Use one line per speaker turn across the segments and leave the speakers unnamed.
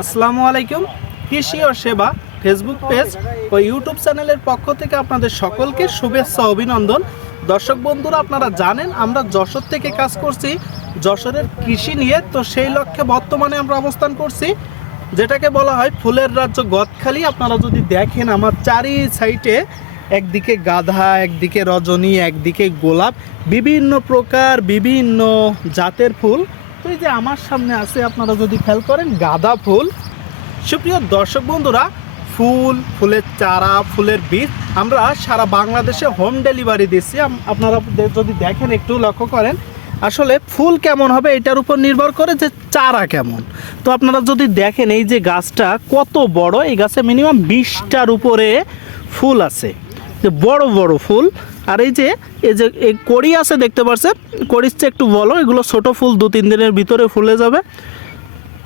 আসসালামু আলাইকুম। কৃষি ও সেবা ফেসবুক পেজ ও ইউটিউব চ্যানেলের পক্ষ থেকে আপনাদের সকলকে শুভেচ্ছা, অভিনন্দন। দর্শক বন্ধুরা, আপনারা জানেন, আমরা যশোর থেকে কাজ করছি, যশোরের কৃষি নিয়ে। তো সেই লক্ষ্যে বর্তমানে আমরা অবস্থান করছি, যেটাকে বলা হয় ফুলের রাজ্য গদখালি। আপনারা যদি দেখেন, আমার চারি সাইডে একদিকে গাধা, একদিকে রজনী, একদিকে গোলাপ, বিভিন্ন প্রকার, বিভিন্ন জাতের ফুল। তো এই যে আমার সামনে আছে, আপনারা যদি খেয়াল করেন, গাঁদা ফুল। সুপ্রিয় দর্শক বন্ধুরা, ফুল, ফুলের চারা, ফুলের বীজ, আমরা সারা বাংলাদেশে হোম ডেলিভারি দিচ্ছি। আপনারা যদি দেখেন, একটু লক্ষ্য করেন, আসলে ফুল কেমন হবে এটার উপর নির্ভর করে যে চারা কেমন। তো আপনারা যদি দেখেন, এই যে গাছটা কত বড়, এই গাছে মিনিমাম বিশটার উপরে ফুল আছে। যে বড় বড় ফুল আর এই যে এই যে, এই কড়ি আছে দেখতে পাচ্ছেন কড়ির চেয়ে একটু বলো এগুলো ছোট ফুল দু তিন দিনের ভিতরে ফুলে যাবে।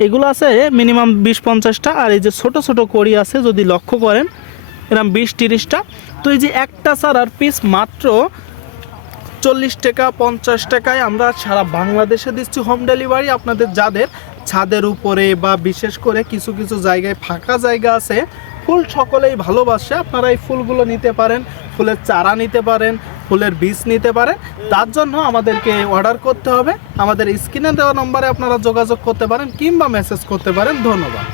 এগুলো আছে মিনিমাম বিশ পঞ্চাশটা, আর এই যে ছোট ছোট কড়ি আছে যদি লক্ষ্য করেন, এরকম বিশ তিরিশটা। তো এই যে একটা চারার পিস মাত্র চল্লিশ টাকা, পঞ্চাশ টাকায় আমরা সারা বাংলাদেশে দিচ্ছি হোম ডেলিভারি আপনাদের যাদের ছাদের উপরে বা বিশেষ করে কিছু কিছু জায়গায় ফাঁকা জায়গা আছে, ফুল সকলেই ভালোবাসে, আপনারা এই ফুলগুলো নিতে পারেন। ফুলের চারা নিতে পারেন, ফুলের বীজ নিতে পারেন। তার জন্য আমাদেরকে অর্ডার করতে হবে। আমাদের স্ক্রিনে দেওয়া নম্বরে আপনারা যোগাযোগ করতে পারেন কিংবা মেসেজ করতে পারেন। ধন্যবাদ।